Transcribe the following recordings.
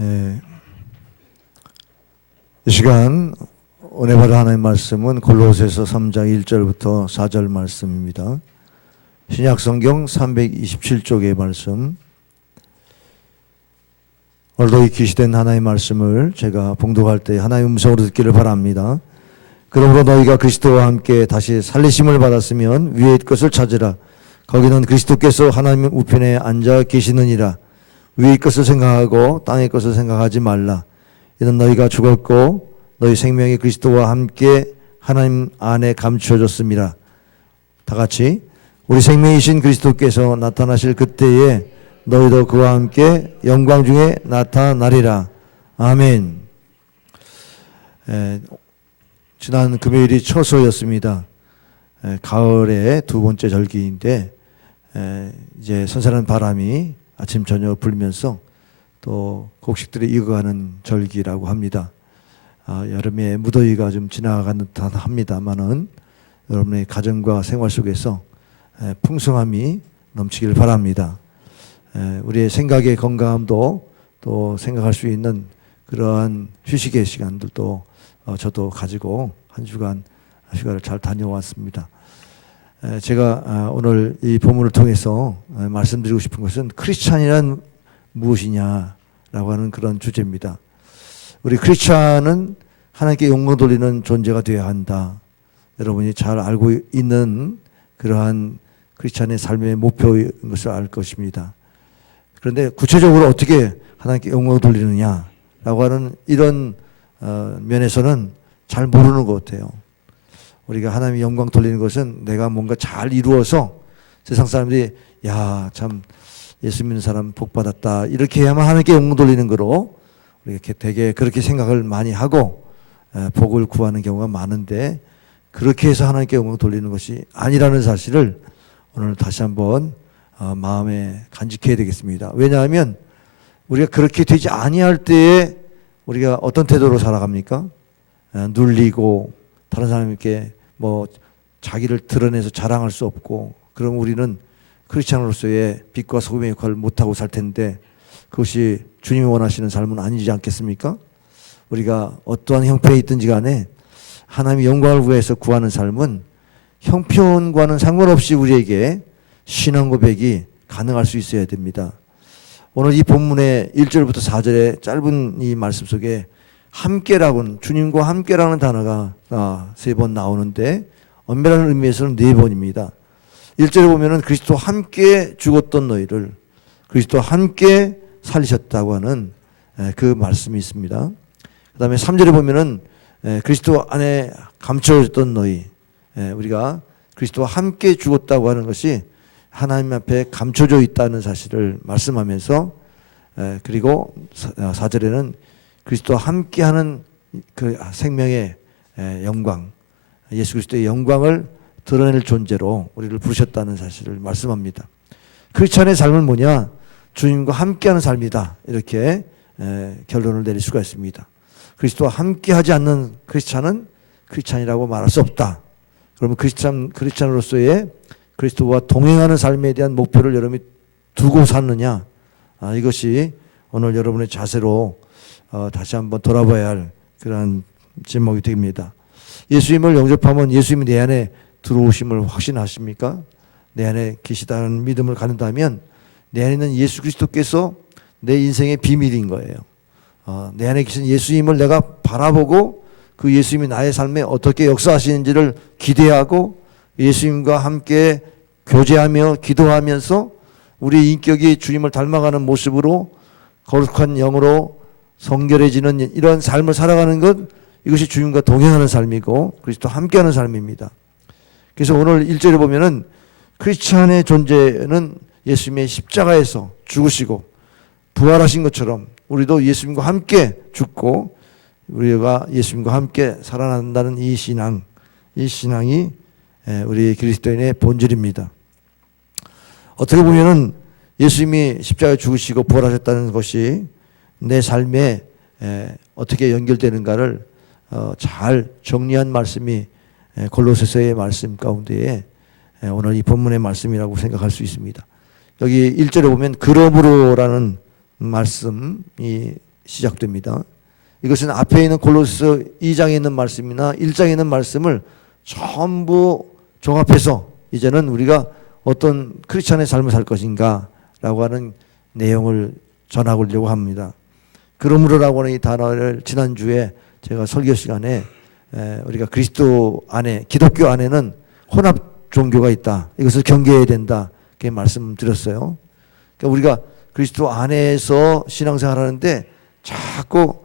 예, 이 시간 은혜 받은 하나님의 말씀은 골로새서 3장 1절부터 4절 말씀입니다. 신약성경 327쪽의 말씀. 오늘도 이 계시된 하나님의 말씀을 제가 봉독할 때 하나님의 음성으로 듣기를 바랍니다. 그러므로 너희가 그리스도와 함께 다시 살리심을 받았으면 위의 것을 찾으라. 거기는 그리스도께서 하나님의 우편에 앉아 계시느니라. 위의 것을 생각하고 땅의 것을 생각하지 말라. 이는 너희가 죽었고 너희 생명이 그리스도와 함께 하나님 안에 감추어졌습니다. 다 같이 우리 생명이신 그리스도께서 나타나실 그때에 너희도 그와 함께 영광 중에 나타나리라. 아멘. 지난 금요일이 처소였습니다. 가을의 두 번째 절기인데 이제 선선한 바람이 아침 저녁 불면서 또 곡식들이 익어가는 절기라고 합니다. 여름의 무더위가 좀 지나가는 듯 합니다만은 여러분의 가정과 생활 속에서 풍성함이 넘치길 바랍니다. 우리의 생각의 건강함도 또 생각할 수 있는 그러한 휴식의 시간들도 저도 가지고 한 주간 휴가를 잘 다녀왔습니다. 제가 오늘 이 본문을 통해서 말씀드리고 싶은 것은 크리스찬이란 무엇이냐라고 하는 그런 주제입니다. 우리 크리스찬은 하나님께 영광 돌리는 존재가 되어야 한다. 여러분이 잘 알고 있는 그러한 크리스찬의 삶의 목표인 것을 알 것입니다. 그런데 구체적으로 어떻게 하나님께 영광을 돌리느냐라고 하는 이런 면에서는 잘 모르는 것 같아요. 우리가 하나님의 영광 돌리는 것은 내가 뭔가 잘 이루어서 세상 사람들이 야, 참 예수 믿는 사람 복 받았다 이렇게 해야만 하나님께 영광 돌리는 거로 우리가 되게 그렇게 생각을 많이 하고 복을 구하는 경우가 많은데 그렇게 해서 하나님께 영광 돌리는 것이 아니라는 사실을 오늘 다시 한번 마음에 간직해야 되겠습니다. 왜냐하면 우리가 그렇게 되지 아니할 때에 우리가 어떤 태도로 살아갑니까? 눌리고 다른 사람에게 뭐 자기를 드러내서 자랑할 수 없고, 그럼 우리는 크리스찬으로서의 빛과 소금의 역할을 못하고 살 텐데 그것이 주님이 원하시는 삶은 아니지 않겠습니까? 우리가 어떠한 형편에 있든지 간에 하나님의 영광을 위해서 구하는 삶은 형편과는 상관없이 우리에게 신앙 고백이 가능할 수 있어야 됩니다. 오늘 이 본문의 1절부터 4절의 짧은 이 말씀 속에 함께라고는, 주님과 함께라는 단어가 3번 나오는데 엄밀한 의미에서는 4번입니다. 1절에 보면은 그리스도와 함께 죽었던 너희를 그리스도와 함께 살리셨다고 하는 그 말씀이 있습니다. 그 다음에 3절에 보면은 그리스도 안에 감춰졌던 너희, 우리가 그리스도와 함께 죽었다고 하는 것이 하나님 앞에 감춰져 있다는 사실을 말씀하면서, 그리고 4절에는 그리스도와 함께하는 그 생명의 영광, 예수 그리스도의 영광을 드러낼 존재로 우리를 부르셨다는 사실을 말씀합니다. 크리스찬의 삶은 뭐냐? 주님과 함께하는 삶이다. 이렇게 결론을 내릴 수가 있습니다. 그리스도와 함께하지 않는 크리스찬은 크리스찬이라고 말할 수 없다. 그러면 크리스찬으로서의 그리스도와 동행하는 삶에 대한 목표를 여러분이 두고 사느냐? 이것이 오늘 여러분의 자세로 다시 한번 돌아봐야 할 그런 제목이 됩니다. 예수님을 영접하면 예수님이 내 안에 들어오심을 확신하십니까? 내 안에 계시다는 믿음을 갖는다면 내 안에 있는 예수 그리스도께서 내 인생의 비밀인 거예요. 내 안에 계신 예수님을 내가 바라보고 그 예수님이 나의 삶에 어떻게 역사하시는지를 기대하고 예수님과 함께 교제하며 기도하면서 우리 인격이 주님을 닮아가는 모습으로 거룩한 영으로 성결해지는 이런 삶을 살아가는 것, 이것이 주님과 동행하는 삶이고 그리스도와 함께하는 삶입니다. 그래서 오늘 1절에 보면은 크리스찬의 존재는 예수님의 십자가에서 죽으시고 부활하신 것처럼 우리도 예수님과 함께 죽고 우리가 예수님과 함께 살아난다는 이 신앙이 우리 그리스도인의 본질입니다. 어떻게 보면은 예수님이 십자가에 죽으시고 부활하셨다는 것이 내 삶에 어떻게 연결되는가를 잘 정리한 말씀이 골로새서의 말씀 가운데에 오늘 이 본문의 말씀이라고 생각할 수 있습니다. 여기 1절에 보면 그러므로라는 말씀이 시작됩니다. 이것은 앞에 있는 골로새 2장에 있는 말씀이나 1장에 있는 말씀을 전부 종합해서 이제는 우리가 어떤 크리스찬의 삶을 살 것인가 라고 하는 내용을 전하려고 합니다. 그러므로라고 하는 이 단어를 지난주에 제가 설교 시간에 우리가 그리스도 안에, 기독교 안에는 혼합 종교가 있다, 이것을 경계해야 된다, 이렇게 말씀드렸어요. 그러니까 우리가 그리스도 안에서 신앙생활하는데 자꾸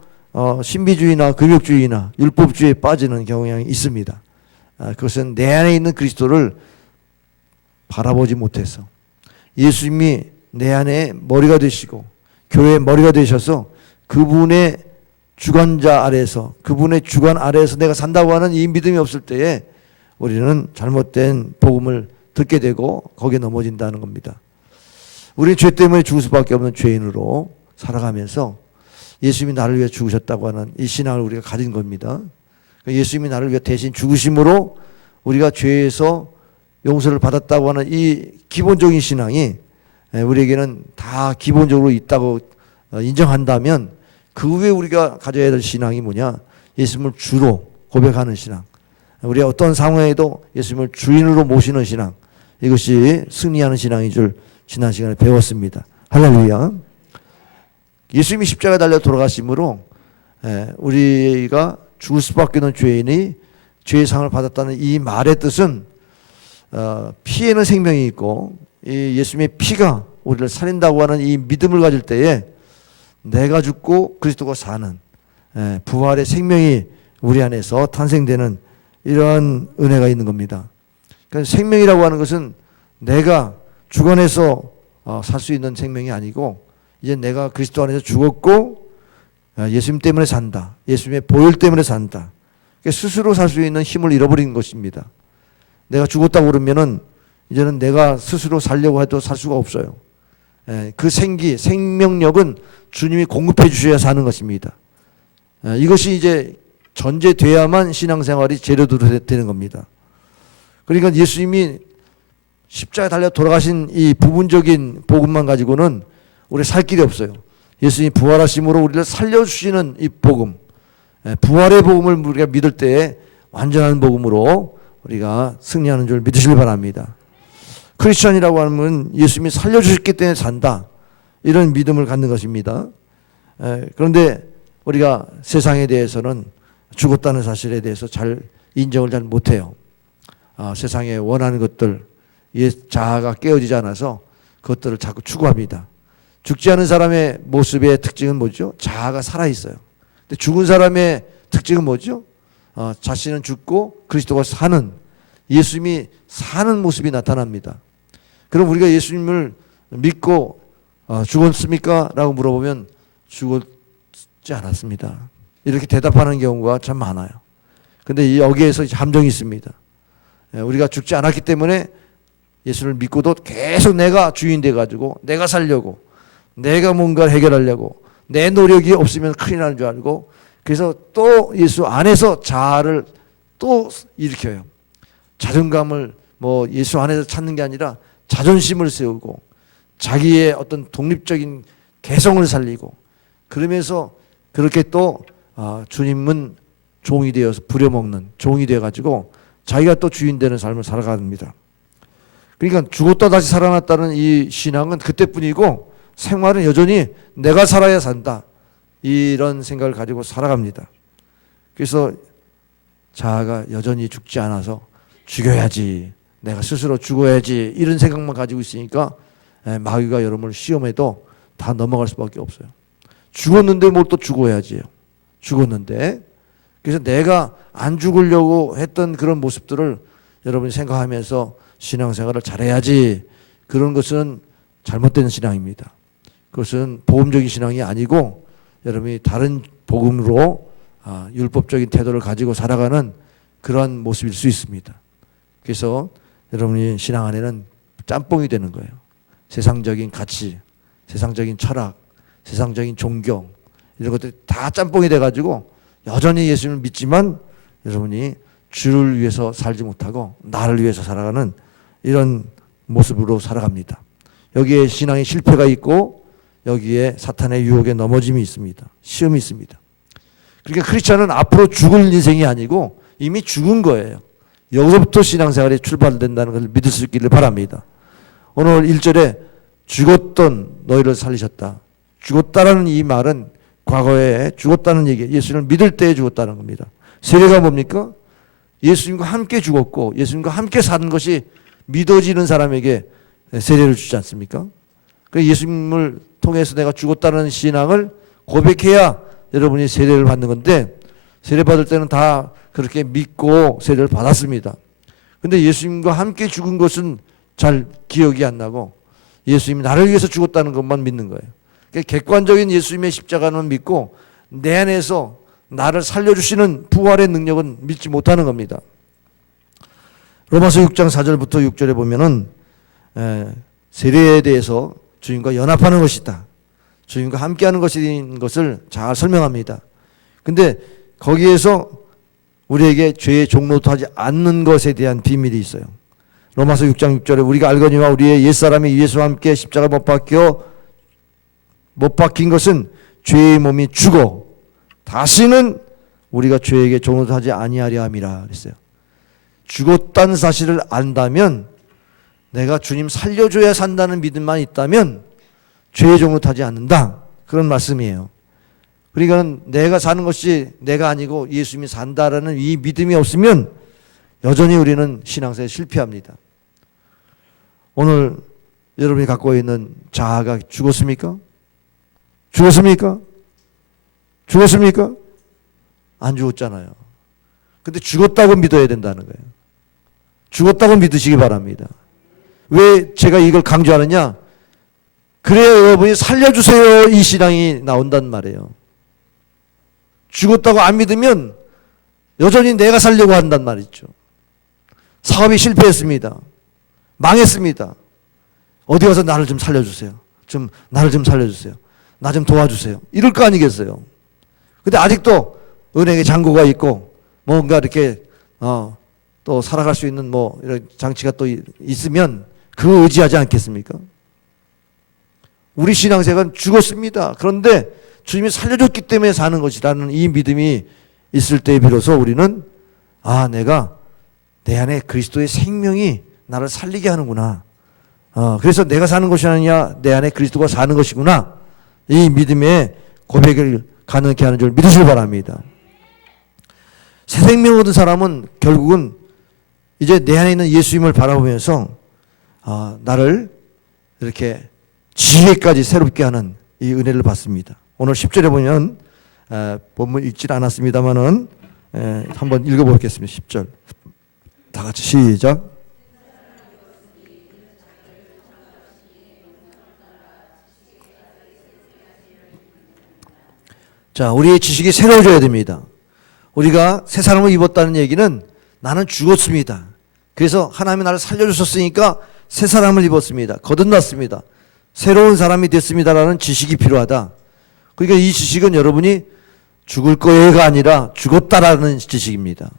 신비주의나 금욕주의나 율법주의에 빠지는 경향이 있습니다. 그것은 내 안에 있는 그리스도를 바라보지 못해서, 예수님이 내 안에 머리가 되시고 교회의 머리가 되셔서 그분의 주관자 아래에서, 그분의 주관 아래에서 내가 산다고 하는 이 믿음이 없을 때에 우리는 잘못된 복음을 듣게 되고 거기에 넘어진다는 겁니다. 우리는 죄 때문에 죽을 수밖에 없는 죄인으로 살아가면서 예수님이 나를 위해 죽으셨다고 하는 이 신앙을 우리가 가진 겁니다. 예수님이 나를 위해 대신 죽으심으로 우리가 죄에서 용서를 받았다고 하는 이 기본적인 신앙이 우리에게는 다 기본적으로 있다고 인정한다면, 그 후에 우리가 가져야 될 신앙이 뭐냐? 예수님을 주로 고백하는 신앙, 우리가 어떤 상황에도 예수님을 주인으로 모시는 신앙, 이것이 승리하는 신앙인 줄 지난 시간에 배웠습니다. 할렐루야. 예수님이 십자가에 달려 돌아가심으로 우리가 죽을 수밖에 없는 죄인이 죄의 상을 받았다는 이 말의 뜻은 피에는 생명이 있고 이 예수님의 피가 우리를 살린다고 하는 이 믿음을 가질 때에 내가 죽고 그리스도가 사는 부활의 생명이 우리 안에서 탄생되는 이러한 은혜가 있는 겁니다. 그러니까 생명이라고 하는 것은 내가 주관해서 살 수 있는 생명이 아니고, 이제 내가 그리스도 안에서 죽었고 예수님 때문에 산다, 예수님의 보혈 때문에 산다, 그러니까 스스로 살 수 있는 힘을 잃어버린 것입니다. 내가 죽었다고 그러면은 이제는 내가 스스로 살려고 해도 살 수가 없어요. 그 생명력은 주님이 공급해 주셔야 사는 것입니다. 이것이 이제 전제돼야만 신앙생활이 제대로 되는 겁니다. 그러니까 예수님이 십자가에 달려 돌아가신 이 부분적인 복음만 가지고는 우리 살 길이 없어요. 예수님이 부활하심으로 우리를 살려주시는 이 복음, 부활의 복음을 우리가 믿을 때에 완전한 복음으로 우리가 승리하는 줄 믿으시길 바랍니다. 크리스천이라고 하면 예수님이 살려주셨기 때문에 산다, 이런 믿음을 갖는 것입니다. 그런데 우리가 세상에 대해서는 죽었다는 사실에 대해서 잘 인정을 잘 못해요. 세상에 원하는 것들, 자아가 깨어지지 않아서 그것들을 자꾸 추구합니다. 죽지 않은 사람의 모습의 특징은 뭐죠? 자아가 살아있어요. 근데 죽은 사람의 특징은 뭐죠? 자신은 죽고 그리스도가 사는, 예수님이 사는 모습이 나타납니다. 그럼 우리가 예수님을 믿고 죽었습니까? 라고 물어보면 죽었지 않았습니다, 이렇게 대답하는 경우가 참 많아요. 근데 여기에서 함정이 있습니다. 우리가 죽지 않았기 때문에 예수를 믿고도 계속 내가 주인 돼가지고 내가 살려고, 내가 뭔가를 해결하려고, 내 노력이 없으면 큰일 나는 줄 알고, 그래서 또 예수 안에서 자아를 또 일으켜요. 자존감을 예수 안에서 찾는 게 아니라 자존심을 세우고 자기의 어떤 독립적인 개성을 살리고, 그러면서 그렇게 또 주님은 종이 되어서 부려먹는 종이 되어가지고 자기가 또 주인 되는 삶을 살아갑니다. 그러니까 죽었다 다시 살아났다는 이 신앙은 그때뿐이고, 생활은 여전히 내가 살아야 산다, 이런 생각을 가지고 살아갑니다. 그래서 자아가 여전히 죽지 않아서 죽여야지, 내가 스스로 죽어야지, 이런 생각만 가지고 있으니까 마귀가 여러분을 시험해도 다 넘어갈 수밖에 없어요. 죽었는데 뭘 또 죽어야지요. 죽었는데. 그래서 내가 안 죽으려고 했던 그런 모습들을 여러분이 생각하면서 신앙생활을 잘해야지, 그런 것은 잘못된 신앙입니다. 그것은 복음적인 신앙이 아니고 여러분이 다른 복음으로 율법적인 태도를 가지고 살아가는 그러한 모습일 수 있습니다. 그래서 여러분이 신앙 안에는 짬뽕이 되는 거예요. 세상적인 가치, 세상적인 철학, 세상적인 존경, 이런 것들이 다 짬뽕이 돼가지고 여전히 예수님을 믿지만 여러분이 주를 위해서 살지 못하고 나를 위해서 살아가는 이런 모습으로 살아갑니다. 여기에 신앙의 실패가 있고 여기에 사탄의 유혹에 넘어짐이 있습니다. 시험이 있습니다. 그러니까 크리스찬은 앞으로 죽을 인생이 아니고 이미 죽은 거예요. 여기서부터 신앙생활이 출발된다는 것을 믿을 수 있기를 바랍니다. 오늘 1절에 죽었던 너희를 살리셨다. 죽었다라는 이 말은 과거에 죽었다는 얘기, 예수님을 믿을 때에 죽었다는 겁니다. 세례가 뭡니까? 예수님과 함께 죽었고 예수님과 함께 사는 것이 믿어지는 사람에게 세례를 주지 않습니까? 그래서 예수님을 통해서 내가 죽었다는 신앙을 고백해야 여러분이 세례를 받는 건데, 세례 받을 때는 다 그렇게 믿고 세례를 받았습니다. 근데 예수님과 함께 죽은 것은 잘 기억이 안 나고 예수님이 나를 위해서 죽었다는 것만 믿는 거예요. 그러니까 객관적인 예수님의 십자가는 믿고 내 안에서 나를 살려주시는 부활의 능력은 믿지 못하는 겁니다. 로마서 6장 4절부터 6절에 보면은 세례에 대해서 주님과 연합하는 것이다, 주님과 함께하는 것인 것을 잘 설명합니다. 근데 거기에서 우리에게 죄의 종로도 하지 않는 것에 대한 비밀이 있어요. 로마서 6장 6절에 우리가 알거니와 우리의 옛사람이 예수와 함께 십자가 못 박힌 것은 죄의 몸이 죽어 다시는 우리가 죄에게 종로도 하지 아니하려 함이라 그랬어요. 죽었다는 사실을 안다면, 내가 주님 살려줘야 산다는 믿음만 있다면 죄의 종로 타지 않는다, 그런 말씀이에요. 그러니까 내가 사는 것이 내가 아니고 예수님이 산다라는 이 믿음이 없으면 여전히 우리는 신앙생활에 실패합니다. 오늘 여러분이 갖고 있는 자아가 죽었습니까? 죽었습니까? 죽었습니까? 안 죽었잖아요. 근데 죽었다고 믿어야 된다는 거예요. 죽었다고 믿으시기 바랍니다. 왜 제가 이걸 강조하느냐? 그래야 여러분이 살려주세요 이 신앙이 나온단 말이에요. 죽었다고 안 믿으면 여전히 내가 살려고 한단 말이죠. 사업이 실패했습니다. 망했습니다. 어디 가서 나를 좀 살려주세요. 나를 좀 살려주세요. 나 좀 도와주세요. 이럴 거 아니겠어요. 근데 아직도 은행에 잔고가 있고 뭔가 이렇게 또 살아갈 수 있는 뭐 이런 장치가 또 있으면 그거 의지하지 않겠습니까? 우리 신앙생활은 죽었습니다. 그런데 주님이 살려줬기 때문에 사는 것이라는 이 믿음이 있을 때 비로소 우리는 내가 내 안에 그리스도의 생명이 나를 살리게 하는구나. 그래서 내가 사는 것이 아니라 내 안에 그리스도가 사는 것이구나. 이 믿음의 고백을 가능케 하는 줄 믿으시기 바랍니다. 새 생명 얻은 사람은 결국은 이제 내 안에 있는 예수님을 바라보면서 나를 이렇게 지혜까지 새롭게 하는 이 은혜를 받습니다. 오늘 10절에 보면 본문 읽지 않았습니다만은 한번 읽어보겠습니다. 10절 다 같이 시작. 자, 우리의 지식이 새로워져야 됩니다. 우리가 새 사람을 입었다는 얘기는 나는 죽었습니다. 그래서 하나님이 나를 살려주셨으니까 새 사람을 입었습니다. 거듭났습니다. 새로운 사람이 됐습니다라는 지식이 필요하다. 그러니까 이 지식은 여러분이 죽을 거예가 아니라 죽었다라는 지식입니다.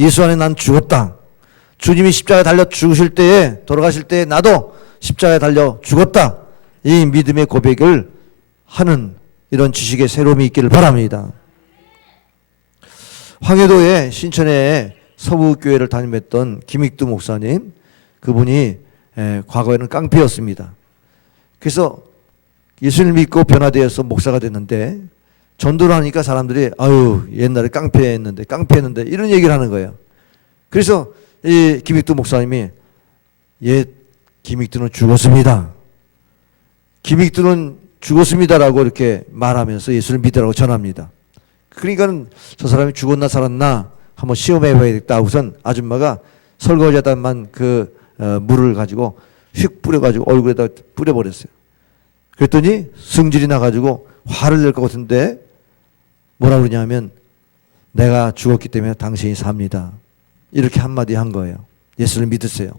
예수 안에 난 죽었다. 주님이 십자가에 달려 죽으실 때에, 돌아가실 때에 나도 십자가에 달려 죽었다. 이 믿음의 고백을 하는 이런 지식의 새로움이 있기를 바랍니다. 황해도의 신천에 서부교회를 담임했던 김익두 목사님, 그분이 과거에는 깡패였습니다. 그래서 예수를 믿고 변화되어서 목사가 됐는데 전도를 하니까 사람들이 옛날에 깡패했는데 이런 얘기를 하는 거예요. 그래서 이 김익두 목사님이 김익두는 죽었습니다. 김익두는 죽었습니다라고 이렇게 말하면서 예수를 믿으라고 전합니다. 그러니까 저 사람이 죽었나 살았나 한번 시험해 봐야겠다. 우선 아줌마가 설거지하다만 그 물을 가지고 휙 뿌려가지고 얼굴에다 뿌려버렸어요. 그랬더니 승질이 나가지고 화를 낼 것 같은데 뭐라 그러냐면 내가 죽었기 때문에 당신이 삽니다. 이렇게 한마디 한 거예요. 예수를 믿으세요.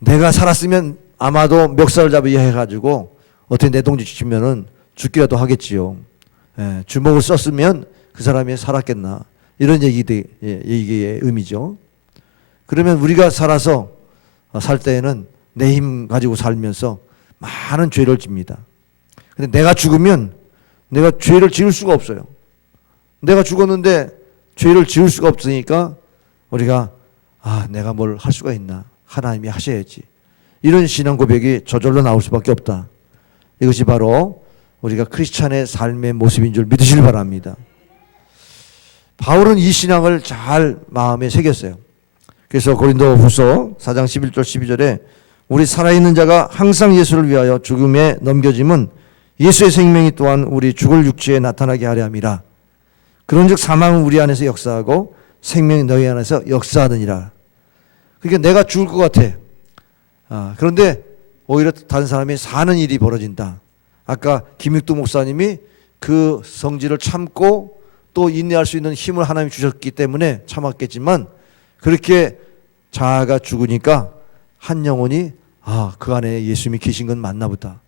내가 살았으면 아마도 멱살을 잡아야 해가지고 어떻게 내동지 치면은 죽기라도 하겠지요. 주먹을 썼으면 그 사람이 살았겠나. 이런 얘기의 의미죠. 그러면 우리가 살아서 살 때에는 내 힘 가지고 살면서 많은 죄를 집니다. 근데 내가 죽으면 내가 죄를 지을 수가 없어요. 내가 죽었는데 죄를 지을 수가 없으니까 우리가 내가 뭘 할 수가 있나? 하나님이 하셔야지. 이런 신앙 고백이 저절로 나올 수밖에 없다. 이것이 바로 우리가 크리스찬의 삶의 모습인 줄 믿으시길 바랍니다. 바울은 이 신앙을 잘 마음에 새겼어요. 그래서 고린도후서 4장 11절 12절에 우리 살아있는 자가 항상 예수를 위하여 죽음에 넘겨짐은 예수의 생명이 또한 우리 죽을 육체에 나타나게 하려 함이라. 그런즉 사망은 우리 안에서 역사하고 생명이 너희 안에서 역사하느니라. 그러니까 내가 죽을 것 같아. 그런데 오히려 다른 사람이 사는 일이 벌어진다. 아까 김육두 목사님이 그 성질을 참고 또 인내할 수 있는 힘을 하나님이 주셨기 때문에 참았겠지만 그렇게 자아가 죽으니까 한 영혼이 그 안에 예수님이 계신 건 맞나 보다.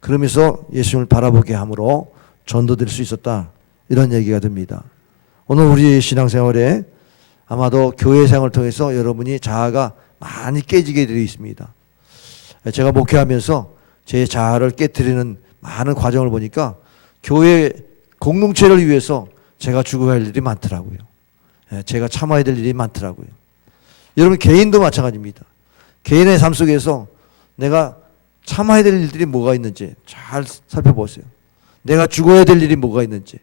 그러면서 예수님을 바라보게 함으로 전도될 수 있었다. 이런 얘기가 됩니다. 오늘 우리 신앙생활에 아마도 교회 생활을 통해서 여러분이 자아가 많이 깨지게 되어 있습니다. 제가 목회하면서 제 자아를 깨트리는 많은 과정을 보니까 교회 공동체를 위해서 제가 죽어야 할 일이 많더라고요. 제가 참아야 될 일이 많더라고요. 여러분 개인도 마찬가지입니다. 개인의 삶 속에서 내가 참아야 될 일들이 뭐가 있는지 잘 살펴보세요. 내가 죽어야 될 일이 뭐가 있는지.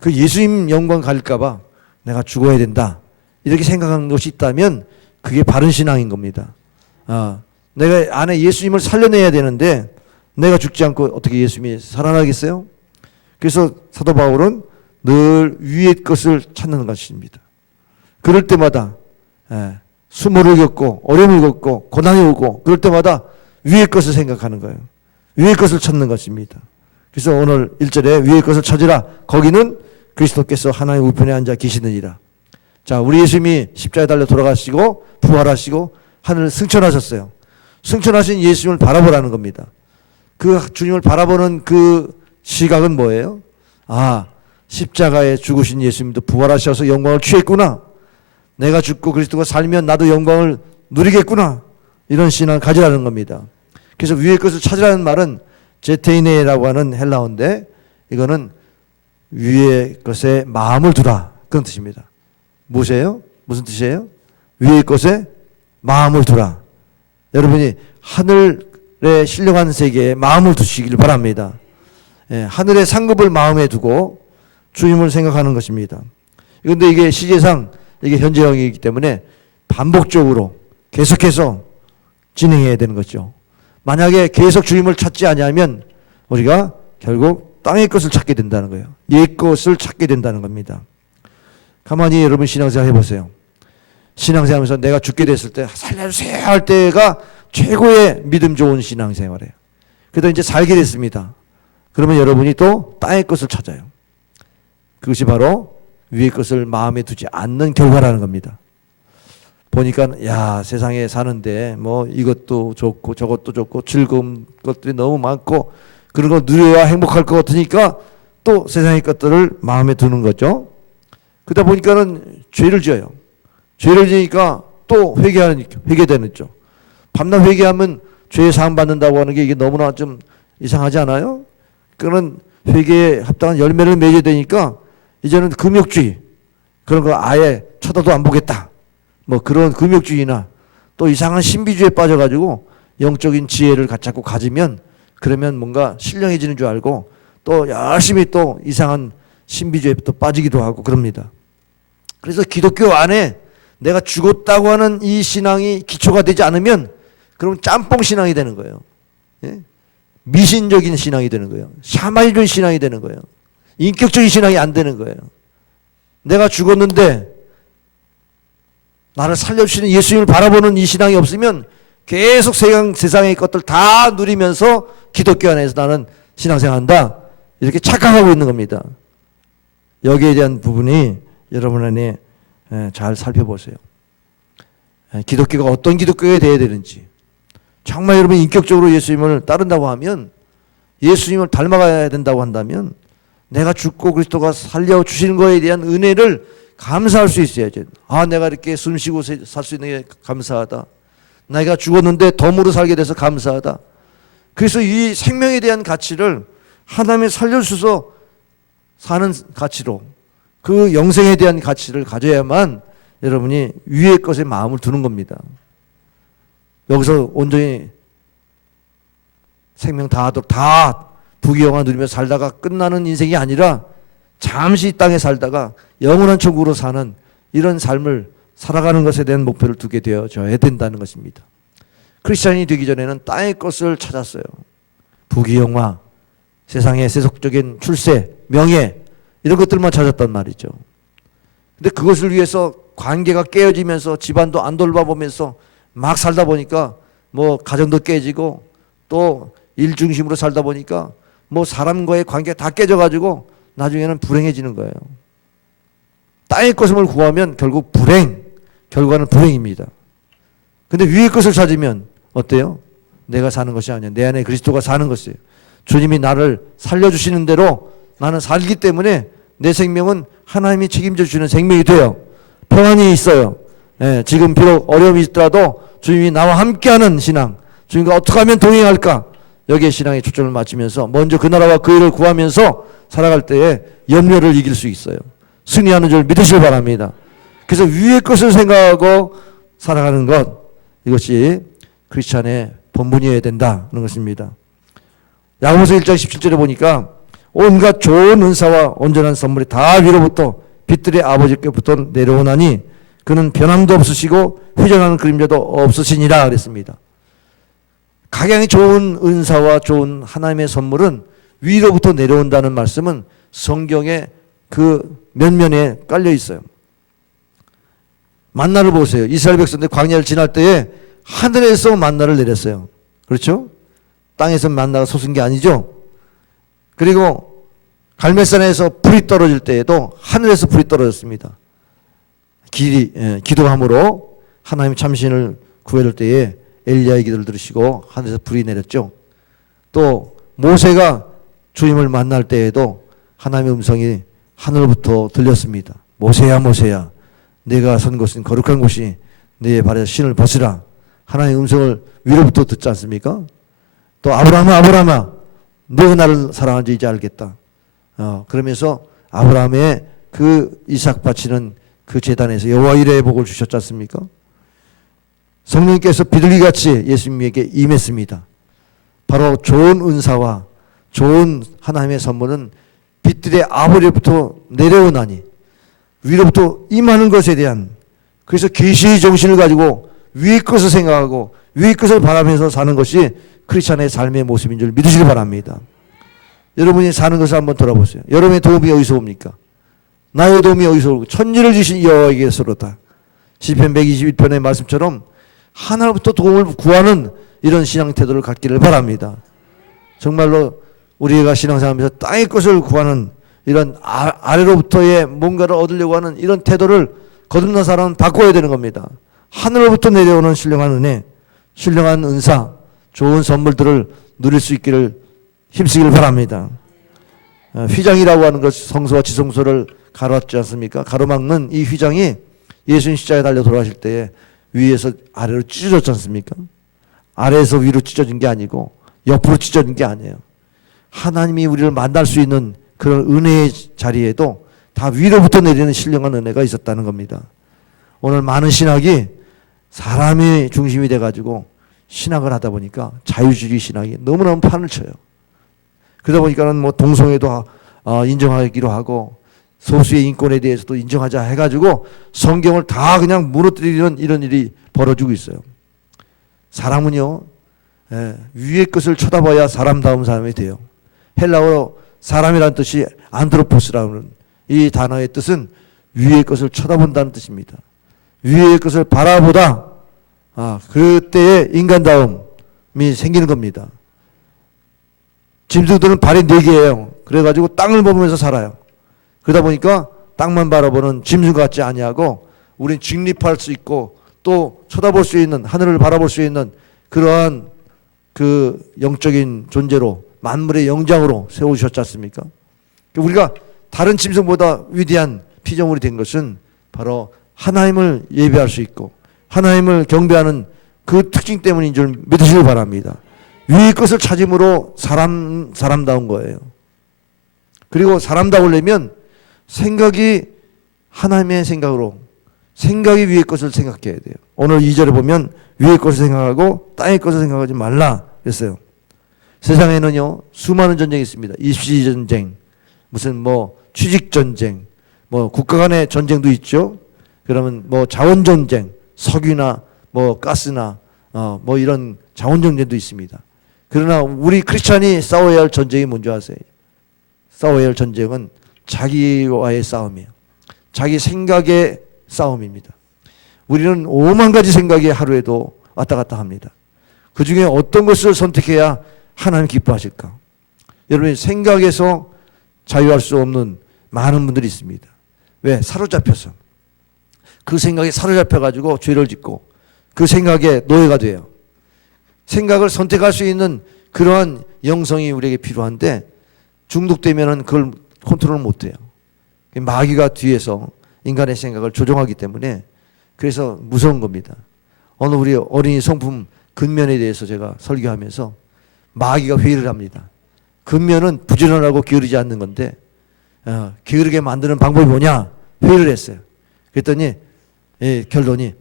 그 예수님 영광 갈까 봐 내가 죽어야 된다. 이렇게 생각하는 것이 있다면 그게 바른 신앙인 겁니다. 내가 안에 예수님을 살려내야 되는데 내가 죽지 않고 어떻게 예수님이 살아나겠어요? 그래서 사도 바울은 늘 위의 것을 찾는 것입니다. 그럴 때마다 수모를 겪고 어려움을 겪고 고난이 오고 그럴 때마다 위의 것을 생각하는 거예요. 위의 것을 찾는 것입니다. 그래서 오늘 1절에 위의 것을 찾으라. 거기는 그리스도께서 하나님 우편에 앉아 계시느니라. 자, 우리 예수님이 십자가에 달려 돌아가시고 부활하시고 하늘을 승천하셨어요. 승천하신 예수님을 바라보라는 겁니다. 그 주님을 바라보는 그 시각은 뭐예요? 십자가에 죽으신 예수님도 부활하셔서 영광을 취했구나. 내가 죽고 그리스도가 살면 나도 영광을 누리겠구나. 이런 신앙을 가지라는 겁니다. 그래서 위의 것을 찾으라는 말은 제테이네라고 하는 헬라어인데 이거는 위의 것에 마음을 두라. 그런 뜻입니다. 무엇이에요? 무슨 뜻이에요? 위의 것에 마음을 두라. 여러분이 하늘에 신령한 세계에 마음을 두시길 바랍니다. 하늘의 상급을 마음에 두고 주님을 생각하는 것입니다. 그런데 이게 시제상 이게 현재형이기 때문에 반복적으로 계속해서 진행해야 되는 거죠. 만약에 계속 주님을 찾지 않으면 우리가 결국 땅의 것을 찾게 된다는 거예요. 옛 것을 찾게 된다는 겁니다. 가만히 여러분 신앙생활 해보세요. 신앙생활하면서 내가 죽게 됐을 때 살려주세요 할 때가 최고의 믿음 좋은 신앙생활이에요. 그러다 이제 살게 됐습니다. 그러면 여러분이 또 땅의 것을 찾아요. 그것이 바로 위의 것을 마음에 두지 않는 결과라는 겁니다. 보니까 세상에 사는데 뭐 이것도 좋고 저것도 좋고 즐거운 것들이 너무 많고 그런 거 누려야 행복할 것 같으니까 또 세상의 것들을 마음에 두는 거죠. 그러다 보니까는 죄를 지어요. 죄를 지으니까 또 회개되는 거죠. 밤낮 회개하면 죄 사함 받는다고 하는 게 이게 너무나 좀 이상하지 않아요? 그런 회개에 합당한 열매를 맺어야 되니까 이제는 금욕주의 그런 거 아예 쳐다도 안 보겠다. 뭐 그런 금욕주의나 또 이상한 신비주의에 빠져가지고 영적인 지혜를 자꾸 가지면 그러면 뭔가 신령해지는 줄 알고 또 열심히 또 이상한 신비주의에 또 빠지기도 하고 그럽니다. 그래서 기독교 안에 내가 죽었다고 하는 이 신앙이 기초가 되지 않으면 그럼 짬뽕 신앙이 되는 거예요. 미신적인 신앙이 되는 거예요. 샤머니적인 신앙이 되는 거예요. 인격적인 신앙이 안 되는 거예요. 내가 죽었는데 나를 살려주시는 예수님을 바라보는 이 신앙이 없으면 계속 세상의 것들 다 누리면서 기독교 안에서 나는 신앙생활한다. 이렇게 착각하고 있는 겁니다. 여기에 대한 부분이 여러분 안에 잘 살펴보세요. 기독교가 어떤 기독교가 되어야 되는지. 정말 여러분 인격적으로 예수님을 따른다고 하면 예수님을 닮아가야 된다고 한다면 내가 죽고 그리스도가 살려주시는 거에 대한 은혜를 감사할 수 있어야죠. 내가 이렇게 숨 쉬고 살 수 있는 게 감사하다. 내가 죽었는데 덤으로 살게 돼서 감사하다. 그래서 이 생명에 대한 가치를 하나님이 살려주셔서 사는 가치로, 그 영생에 대한 가치를 가져야만 여러분이 위의 것에 마음을 두는 겁니다. 여기서 온전히 생명 다 부귀영화 누리며 살다가 끝나는 인생이 아니라 잠시 이 땅에 살다가 영원한 천국으로 사는 이런 삶을 살아가는 것에 대한 목표를 두게 되어져야 된다는 것입니다. 크리스찬이 되기 전에는 땅의 것을 찾았어요. 부귀영화, 세상의 세속적인 출세, 명예 이런 것들만 찾았단 말이죠. 근데 그것을 위해서 관계가 깨어지면서 집안도 안 돌봐보면서 막 살다 보니까 뭐 가정도 깨지고 또 일 중심으로 살다 보니까 뭐 사람과의 관계가 다 깨져가지고 나중에는 불행해지는 거예요. 땅의 것을 구하면 결국 결과는 불행입니다. 근데 위의 것을 찾으면 어때요? 내가 사는 것이 아니야. 내 안에 그리스도가 사는 것이에요. 주님이 나를 살려주시는 대로 나는 살기 때문에 내 생명은 하나님이 책임져 주시는 생명이 돼요. 평안이 있어요. 예, 지금 비록 어려움이 있더라도 주님이 나와 함께하는 신앙, 주님과 어떻게 하면 동행할까? 여기에 신앙의 초점을 맞추면서 먼저 그 나라와 그 일을 구하면서 살아갈 때에 염려를 이길 수 있어요. 승리하는 줄 믿으시길 바랍니다. 그래서 위의 것을 생각하고 살아가는 것, 이것이 크리스찬의 본분이어야 된다는 것입니다. 야고보서 1장 17절에 보니까 온갖 좋은 은사와 온전한 선물이 다 위로부터 빛들의 아버지께부터 내려오나니 그는 변함도 없으시고 회전하는 그림자도 없으시니라 그랬습니다. 각양이 좋은 은사와 좋은 하나님의 선물은 위로부터 내려온다는 말씀은 성경의 그 면면에 깔려 있어요. 만나를 보세요. 이스라엘 백성들 광야를 지날 때에 하늘에서 만나를 내렸어요. 그렇죠? 땅에서 만나가 솟은 게 아니죠. 그리고 갈멜산에서 불이 떨어질 때에도 하늘에서 불이 떨어졌습니다. 기도함으로 하나님 참신을 구할 때에 엘리야의 기도를 들으시고 하늘에서 불이 내렸죠. 또 모세가 주님을 만날 때에도 하나님의 음성이 하늘부터 들렸습니다. 모세야 모세야 내가 선 곳은 거룩한 곳이 내 발에서 신을 벗으라. 하나님의 음성을 위로부터 듣지 않습니까? 또 아브라함아 너가 나를 사랑하는지 이제 알겠다. 그러면서 아브라함의 그 이삭 바치는 그 제단에서 여호와 이레의 복을 주셨지 않습니까? 성령께서 비둘기같이 예수님에게 임했습니다. 바로 좋은 은사와 좋은 하나님의 선물은 빛들의 아버지로부터 내려오나니 위로부터 임하는 것에 대한, 그래서 계시의 정신을 가지고 위의 것을 생각하고 위의 것을 바라면서 사는 것이 크리스찬의 삶의 모습인 줄 믿으시기 바랍니다. 여러분이 사는 것을 한번 돌아보세요. 여러분의 도움이 어디서 옵니까? 나의 도움이 어디서 오고 천지를 주신 여호와에게서로다. 시편 121편의 말씀처럼 하나로부터 도움을 구하는 이런 신앙 태도를 갖기를 바랍니다. 정말로 우리가 신앙생활하면서 땅의 것을 구하는 이런 아래로부터의 뭔가를 얻으려고 하는 이런 태도를 거듭난 사람은 바꿔야 되는 겁니다. 하늘로부터 내려오는 신령한 은혜, 신령한 은사, 좋은 선물들을 누릴 수 있기를 힘쓰기를 바랍니다. 휘장이라고 하는 것, 성소와 지성소를 가로막지 않습니까? 가로막는 이 휘장이 예수님 십자가에 달려 돌아가실 때에 위에서 아래로 찢어졌지 않습니까? 아래에서 위로 찢어진 게 아니고 옆으로 찢어진 게 아니에요. 하나님이 우리를 만날 수 있는 그런 은혜의 자리에도 다 위로부터 내리는 신령한 은혜가 있었다는 겁니다. 오늘 많은 신학이 사람이 중심이 돼가지고 신학을 하다 보니까 자유주의 신학이 너무너무 판을 쳐요. 그러다 보니까는 뭐 동성애도 인정하기로 하고 소수의 인권에 대해서도 인정하자 해가지고 성경을 다 그냥 무너뜨리는 이런 일이 벌어지고 있어요. 사람은요, 위의 것을 쳐다봐야 사람다운 사람이 돼요. 헬라어로 사람이라는 뜻이 안드로포스라는 이 단어의 뜻은 위의 것을 쳐다본다는 뜻입니다. 위의 것을 바라보다 그때의 인간다움이 생기는 겁니다. 짐승들은 발이 4개예요. 그래가지고 땅을 보면서 살아요. 그러다 보니까 땅만 바라보는 짐승 같지 아니하고 우린 직립할 수 있고 또 쳐다볼 수 있는, 하늘을 바라볼 수 있는 그러한 그 영적인 존재로 만물의 영장으로 세우셨지 않습니까? 우리가 다른 짐승보다 위대한 피조물이 된 것은 바로 하나님을 예배할 수 있고 하나님을 경배하는 그 특징 때문인 줄 믿으시길 바랍니다. 위의 것을 찾음으로 사람다운 거예요. 그리고 사람다우려면 생각이 하나님의 생각으로, 생각이 위의 것을 생각해야 돼요. 오늘 2절에 보면 위의 것을 생각하고 땅의 것을 생각하지 말라 그랬어요. 세상에는요 수많은 전쟁이 있습니다. 입시 전쟁, 무슨 뭐 취직 전쟁, 뭐 국가 간의 전쟁도 있죠. 그러면 뭐 자원 전쟁, 석유나 뭐 가스나 뭐 이런 자원 전쟁도 있습니다. 그러나 우리 크리스찬이 싸워야 할 전쟁이 뭔지 아세요? 싸워야 할 전쟁은 자기와의 싸움이에요. 자기 생각의 싸움입니다. 우리는 5만 가지 생각이 하루에도 왔다 갔다 합니다. 그 중에 어떤 것을 선택해야 하나님 기뻐하실까? 여러분 생각에서 자유할 수 없는 많은 분들이 있습니다. 왜? 사로잡혀서. 그 생각에 사로잡혀가지고 죄를 짓고 그 생각에 노예가 돼요. 생각을 선택할 수 있는 그러한 영성이 우리에게 필요한데 중독되면은 그걸 컨트롤 못 해요. 마귀가 뒤에서 인간의 생각을 조종하기 때문에 그래서 무서운 겁니다. 오늘 우리 어린이 성품 근면에 대해서 제가 설교하면서 마귀가 회의를 합니다. 근면은 부지런하고 게으르지 않는 건데 게으르게 만드는 방법이 뭐냐? 회의를 했어요. 그랬더니 결론이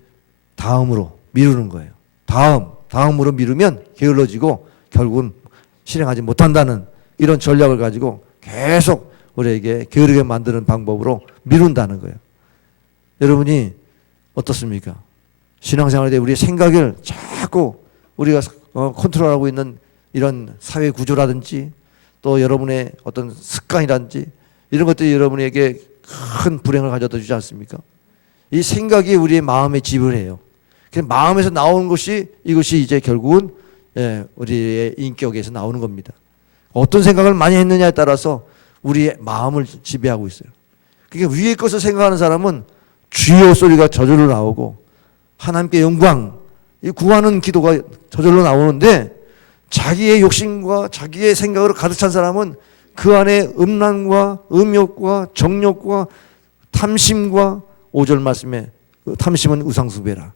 다음으로 미루는 거예요. 다음으로 미루면 게을러지고 결국은 실행하지 못한다는 이런 전략을 가지고 계속 우리에게 게으르게 만드는 방법으로 미룬다는 거예요. 여러분이 어떻습니까? 신앙생활에 대해 우리의 생각을 자꾸 우리가 컨트롤하고 있는 이런 사회 구조라든지 또 여러분의 어떤 습관이라든지 이런 것들이 여러분에게 큰 불행을 가져다 주지 않습니까? 이 생각이 우리의 마음에 집을 해요. 마음에서 나오는 것이 이것이 이제 결국은 우리의 인격에서 나오는 겁니다. 어떤 생각을 많이 했느냐에 따라서 우리의 마음을 지배하고 있어요. 그러니까 위의 것을 생각하는 사람은 주여 소리가 저절로 나오고 하나님께 영광 구하는 기도가 저절로 나오는데 자기의 욕심과 자기의 생각으로 가득 찬 사람은 그 안에 음란과 음욕과 정욕과 탐심과 5절 말씀에 탐심은 우상숭배라.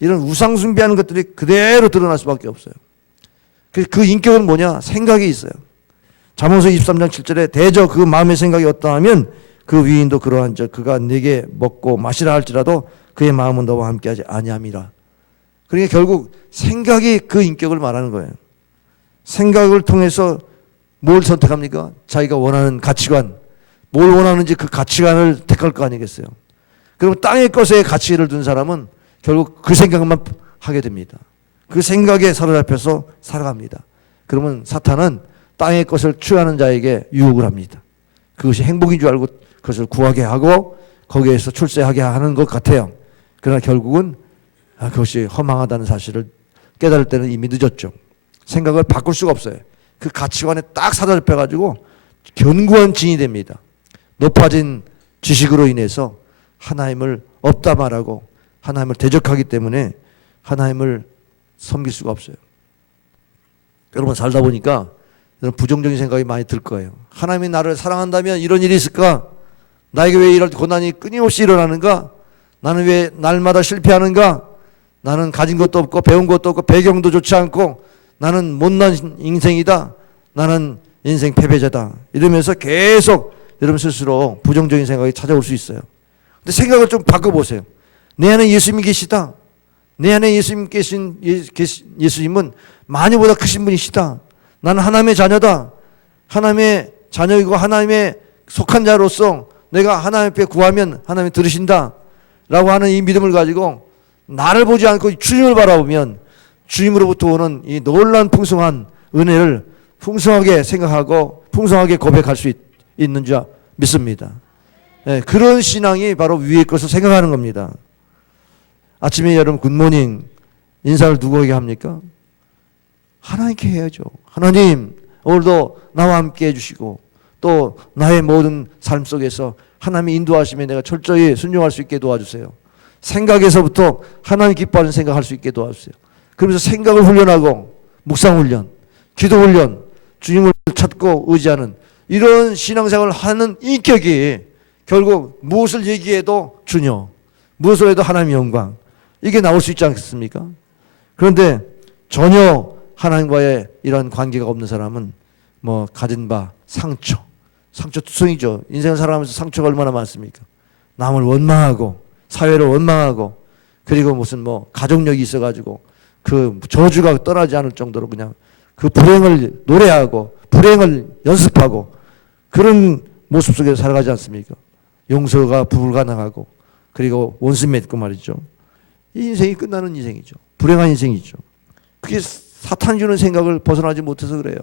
이런 우상숭배하는 것들이 그대로 드러날 수밖에 없어요. 그 인격은 뭐냐? 생각이 있어요. 잠언서 23장 7절에 대저 그 마음의 생각이 어떠하면 그 위인도 그러한 적 그가 네게 먹고 마시라 할지라도 그의 마음은 너와 함께하지 아니함이라. 그러니까 결국 생각이 그 인격을 말하는 거예요. 생각을 통해서 뭘 선택합니까? 자기가 원하는 가치관, 뭘 원하는지 그 가치관을 택할 거 아니겠어요? 그럼 땅의 것에 가치를 둔 사람은 결국 그 생각만 하게 됩니다. 그 생각에 사로잡혀서 살아갑니다. 그러면 사탄은 땅의 것을 취하는 자에게 유혹을 합니다. 그것이 행복인 줄 알고 그것을 구하게 하고 거기에서 출세하게 하는 것 같아요. 그러나 결국은 그것이 허망하다는 사실을 깨달을 때는 이미 늦었죠. 생각을 바꿀 수가 없어요. 그 가치관에 딱 사로잡혀가지고 견고한 진이 됩니다. 높아진 지식으로 인해서 하나님을 없다 말하고 하나님을 대적하기 때문에 하나님을 섬길 수가 없어요. 여러분 살다 보니까 부정적인 생각이 많이 들 거예요. 하나님이 나를 사랑한다면 이런 일이 있을까? 나에게 왜 이런 고난이 끊임없이 일어나는가? 나는 왜 날마다 실패하는가? 나는 가진 것도 없고 배운 것도 없고 배경도 좋지 않고 나는 못난 인생이다. 나는 인생 패배자다. 이러면서 계속 여러분 스스로 부정적인 생각이 찾아올 수 있어요. 근데 생각을 좀 바꿔보세요. 내 안에 예수님이 계시다. 내 안에 예수님 계신 예수님은 만유보다 크신 분이시다. 나는 하나님의 자녀다. 하나님의 자녀이고 하나님의 속한 자로서 내가 하나님 앞에 구하면 하나님이 들으신다 라고 하는 이 믿음을 가지고 나를 보지 않고 주님을 바라보면 주님으로부터 오는 이 놀라운 풍성한 은혜를 풍성하게 생각하고 풍성하게 고백할 수 있는 줄 믿습니다. 네, 그런 신앙이 바로 위의 것을 생각하는 겁니다. 아침에 여러분 굿모닝 인사를 누구에게 합니까? 하나님께 해야죠. 하나님 오늘도 나와 함께 해주시고 또 나의 모든 삶 속에서 하나님의 인도하심에 내가 철저히 순종할 수 있게 도와주세요. 생각에서부터 하나님 기뻐하는 생각할 수 있게 도와주세요. 그러면서 생각을 훈련하고 묵상 훈련, 기도 훈련, 주님을 찾고 의지하는 이런 신앙생활을 하는 인격이 결국 무엇을 얘기해도 주녀, 무엇을 해도 하나님의 영광 이게 나올 수 있지 않겠습니까? 그런데 전혀 하나님과의 이런 관계가 없는 사람은 뭐 가진 바 상처투성이죠. 인생을 살아가면서 상처가 얼마나 많습니까? 남을 원망하고 사회를 원망하고 그리고 무슨 뭐 가족력이 있어가지고 그 저주가 떠나지 않을 정도로 그냥 그 불행을 노래하고 불행을 연습하고 그런 모습 속에서 살아가지 않습니까? 용서가 불가능하고 그리고 원수 맺고 말이죠. 이 인생이 끝나는 인생이죠. 불행한 인생이죠. 그게 사탄이 주는 생각을 벗어나지 못해서 그래요.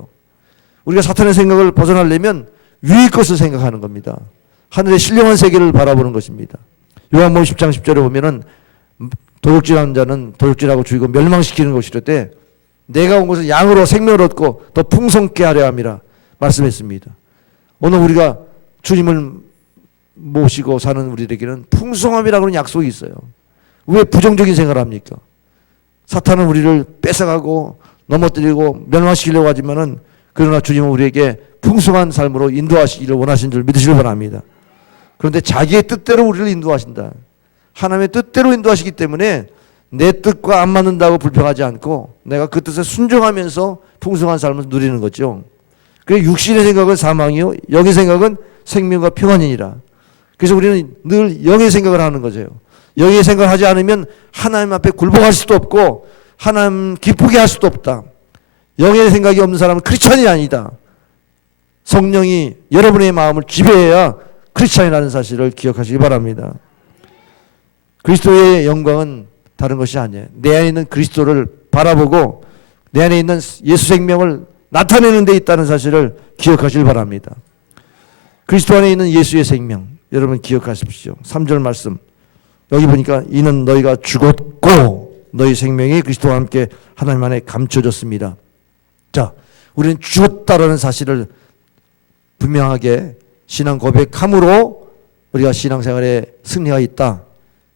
우리가 사탄의 생각을 벗어나려면 위의 것을 생각하는 겁니다. 하늘의 신령한 세계를 바라보는 것입니다. 요한복음 10장 10절에 보면은 도둑질하는 자는 도둑질하고 죽이고 멸망시키는 것이로되 내가 온 것은 양으로 생명을 얻고 더 풍성케 하려 함이라 말씀했습니다. 오늘 우리가 주님을 모시고 사는 우리에게는 풍성함이라고 하는 약속이 있어요. 왜 부정적인 생각을 합니까? 사탄은 우리를 뺏어가고 넘어뜨리고 멸망시키려고 하지만은 그러나 주님은 우리에게 풍성한 삶으로 인도하시기를 원하신 줄 믿으시길 바랍니다. 그런데 자기의 뜻대로 우리를 인도하신다. 하나님의 뜻대로 인도하시기 때문에 내 뜻과 안 맞는다고 불평하지 않고 내가 그 뜻에 순종하면서 풍성한 삶을 누리는 거죠. 그래서 육신의 생각은 사망이요 영의 생각은 생명과 평안이니라. 그래서 우리는 늘 영의 생각을 하는 거죠. 영의 생각을 하지 않으면 하나님 앞에 굴복할 수도 없고 하나님 기쁘게 할 수도 없다. 영의 생각이 없는 사람은 크리스찬이 아니다. 성령이 여러분의 마음을 지배해야 크리스찬이라는 사실을 기억하시기 바랍니다. 그리스도의 영광은 다른 것이 아니에요. 내 안에 있는 그리스도를 바라보고 내 안에 있는 예수 생명을 나타내는 데 있다는 사실을 기억하시길 바랍니다. 그리스도 안에 있는 예수의 생명 여러분 기억하십시오. 3절 말씀 여기 보니까 이는 너희가 죽었고 너희 생명이 그리스도와 함께 하나님 안에 감춰졌습니다. 자, 우리는 죽었다라는 사실을 분명하게 신앙 고백함으로 우리가 신앙생활에 승리가 있다.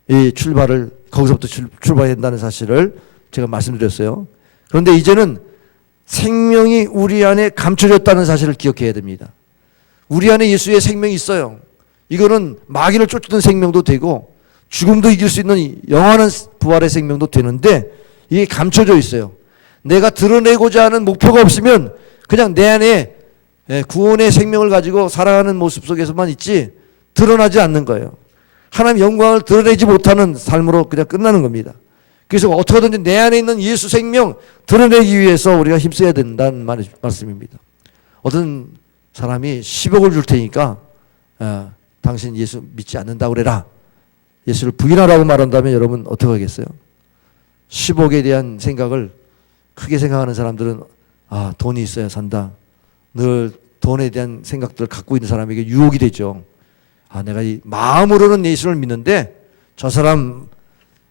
이 출발을 거기서부터 출발해야 된다는 사실을 제가 말씀드렸어요. 그런데 이제는 생명이 우리 안에 감춰졌다는 사실을 기억해야 됩니다. 우리 안에 예수의 생명이 있어요. 이거는 마귀를 쫓는 생명도 되고 죽음도 이길 수 있는 영원한 부활의 생명도 되는데 이게 감춰져 있어요. 내가 드러내고자 하는 목표가 없으면 그냥 내 안에 구원의 생명을 가지고 살아가는 모습 속에서만 있지 드러나지 않는 거예요. 하나님의 영광을 드러내지 못하는 삶으로 그냥 끝나는 겁니다. 그래서 어떻게든지 내 안에 있는 예수 생명 드러내기 위해서 우리가 힘써야 된다는 말씀입니다. 어떤 사람이 10억을 줄 테니까 당신 예수 믿지 않는다고 그래라. 예수를 부인하라고 말한다면 여러분 어떻게 하겠어요? 10억에 대한 생각을 크게 생각하는 사람들은 돈이 있어야 산다. 늘 돈에 대한 생각들을 갖고 있는 사람에게 유혹이 되죠. 내가 이 마음으로는 예수를 믿는데 저 사람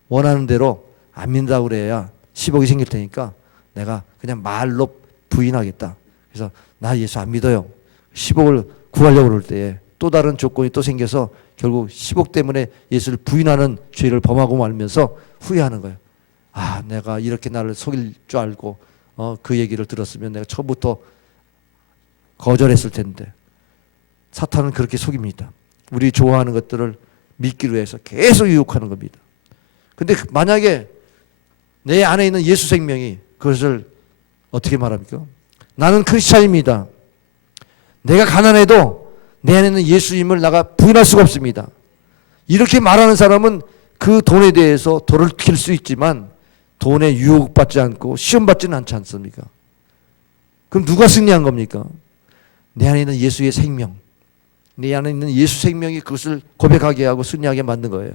원하는 대로 안 믿는다고 그래야 10억이 생길 테니까 내가 그냥 말로 부인하겠다. 그래서 나 예수 안 믿어요. 10억을 구하려고 그럴 때에 또 다른 조건이 또 생겨서 결국 10억 때문에 예수를 부인하는 죄를 범하고 말면서 후회하는 거예요. 내가 이렇게 나를 속일 줄 알고 그 얘기를 들었으면 내가 처음부터 거절했을 텐데. 사탄은 그렇게 속입니다. 우리 좋아하는 것들을 믿기로 해서 계속 유혹하는 겁니다. 근데 만약에 내 안에 있는 예수 생명이 그것을 어떻게 말합니까? 나는 크리스찬입니다. 내가 가난해도 내 안에 있는 예수님을 내가 부인할 수가 없습니다. 이렇게 말하는 사람은 그 돈에 대해서 돌을 킬 수 있지만 돈에 유혹받지 않고 시험받지는 않지 않습니까? 그럼 누가 승리한 겁니까? 내 안에 있는 예수의 생명, 내 안에 있는 예수 생명이 그것을 고백하게 하고 승리하게 만든 거예요.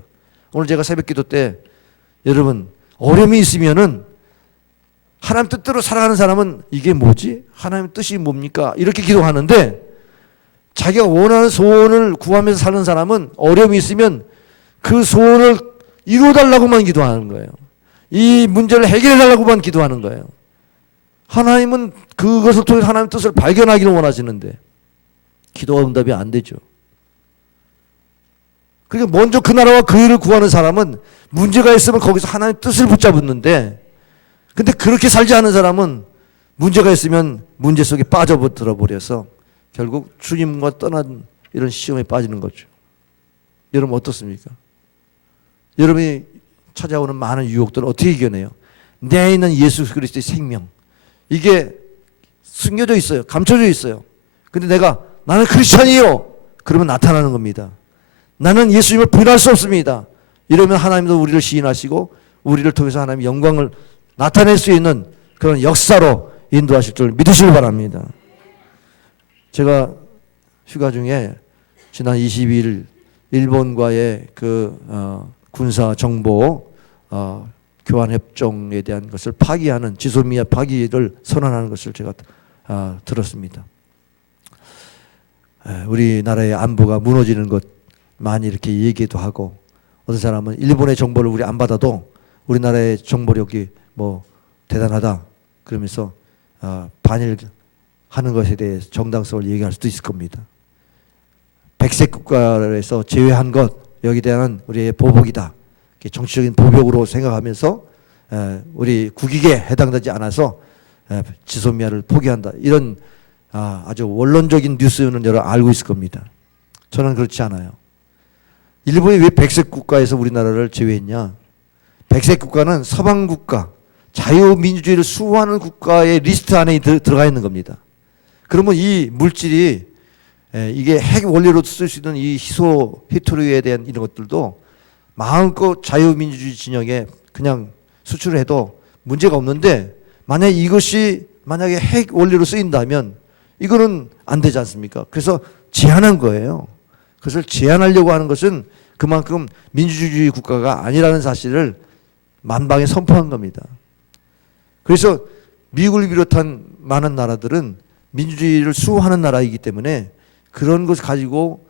오늘 제가 새벽기도 때 여러분 어려움이 있으면은 하나님 뜻대로 살아가는 사람은 이게 뭐지? 하나님 뜻이 뭡니까? 이렇게 기도하는데 자기가 원하는 소원을 구하면서 사는 사람은 어려움이 있으면 그 소원을 이루어달라고만 기도하는 거예요. 이 문제를 해결해달라고만 기도하는 거예요. 하나님은 그것을 통해서 하나님의 뜻을 발견하기를 원하시는데 기도가 응답이 안 되죠. 그러니까 먼저 그 나라와 그 일을 구하는 사람은 문제가 있으면 거기서 하나님의 뜻을 붙잡는데 근데 그렇게 살지 않은 사람은 문제가 있으면 문제 속에 빠져들어 버려서 결국 주님과 떠난 이런 시험에 빠지는 거죠. 여러분 어떻습니까? 여러분이 찾아오는 많은 유혹들을 어떻게 이겨내요? 내 안에 있는 예수 그리스도의 생명 이게 숨겨져 있어요. 감춰져 있어요. 근데 나는 크리스찬이요. 그러면 나타나는 겁니다. 나는 예수님을 부인할 수 없습니다. 이러면 하나님도 우리를 시인하시고 우리를 통해서 하나님의 영광을 나타낼 수 있는 그런 역사로 인도하실 줄 믿으시길 바랍니다. 제가 휴가 중에 지난 22일 일본과의 군사 정보 교환 협정에 대한 것을 파기하는 지소미아 파기를 선언하는 것을 제가 들었습니다. 우리나라의 안보가 무너지는 것 많이 이렇게 얘기도 하고, 어떤 사람은 일본의 정보를 우리 안 받아도 우리나라의 정보력이 뭐 대단하다 그러면서 반일하는 것에 대해 정당성을 얘기할 수도 있을 겁니다. 백색 국가에서 제외한 것, 여기에 대한 우리의 보복이다. 정치적인 보복으로 생각하면서 우리 국익에 해당되지 않아서 지소미아를 포기한다. 이런 아주 원론적인 뉴스는 여러분 알고 있을 겁니다. 저는 그렇지 않아요. 일본이 왜 백색 국가에서 우리나라를 제외했냐? 백색 국가는 서방 국가, 자유민주주의를 수호하는 국가의 리스트 안에 들어가 있는 겁니다. 그러면 이 물질이 이게 핵 원료로 쓸 수 있는 이 희소, 히토리에 대한 이런 것들도 마음껏 자유민주주의 진영에 그냥 수출을 해도 문제가 없는데, 만약에 이것이 만약에 핵 원료로 쓰인다면 이거는 안 되지 않습니까? 그래서 제한한 거예요. 그것을 제한하려고 하는 것은 그만큼 민주주의 국가가 아니라는 사실을 만방에 선포한 겁니다. 그래서 미국을 비롯한 많은 나라들은 민주주의를 수호하는 나라이기 때문에 그런 것을 가지고